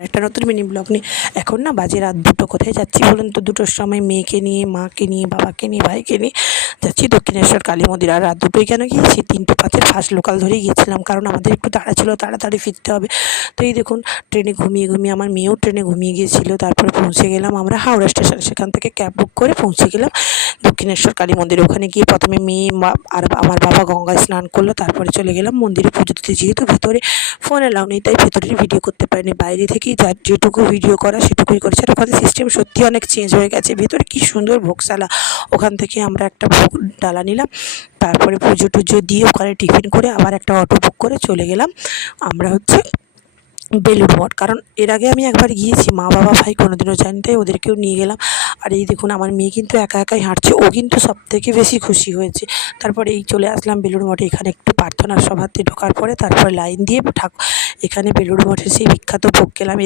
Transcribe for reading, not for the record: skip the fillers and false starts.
একটা নতুন mini blog নিয়ে এখন না বাজে রাত 2টো। কোথায় যাচ্ছি বলুন তো? 2টোর সময় মেয়েকে নিয়ে, মাকে নিয়ে, বাবাকে নিয়ে, ভাইকে নিয়ে যাচ্ছি দক্ষিণেশ্বর কালী মন্দির। আর রাত 2টোয় কেন গিয়েছি? 3টে 5-এর ফার্স্ট লোকাল ধরেই গিয়েছিলাম, কারণ আমাদের একটু তাড়া ছিল, তাড়াতাড়ি ফিরতে হবে। তো এই দেখুন, ট্রেনে ঘুমিয়ে ঘুমিয়ে, আমার মেয়েও ট্রেনে ঘুমিয়ে গিয়েছিল। তারপরে পৌঁছে গেলাম আমরা হাওড়া স্টেশন। সেখান থেকে ক্যাব বুক করে পৌঁছে গেলাম দক্ষিণেশ্বর কালী মন্দিরে। ওখানে গিয়ে প্রথমে মেয়ে আর আমার বাবা গঙ্গায় স্নান করলো। তারপরে চলে গেলাম মন্দিরে পুজো দিতে। যেহেতু ভেতরে ফোন এলাও নেই, তাই ভেতরের ভিডিও করতে পারিনি। বাইরে থেকেই যেটুকু ভিডিও করা সেটুকুই করেছে। আর ওখানে সিস্টেম সত্যি অনেক চেঞ্জ হয়ে গেছে। ভেতরে কী সুন্দর ভোগশালা। ওখান থেকে আমরা একটা ভোগ ডালা নিলাম। তারপরে পুজো টুজো দিয়ে ওখানে টিফিন করে আবার একটা অটো বুক করে চলে গেলাম আমরা বেলুড় মঠ। কারণ এর আগে আমি একবার গিয়েছি, মা বাবা ভাই কোনোদিনও যায়নি, তাই ওদেরকেও নিয়ে গেলাম। আর এই দেখুন, আমার মেয়ে কিন্তু একা একাই হাঁটছে, ও কিন্তু সবথেকে বেশি খুশি হয়েছে। তারপরে এই চলে আসলাম বেলুড় মঠে। এখানে একটু প্রার্থনার সভাতে ঢোকার পরে তারপরে লাইন দিয়ে এখানে বেলুড় মঠে সেই বিখ্যাত ভোগ খেলাম।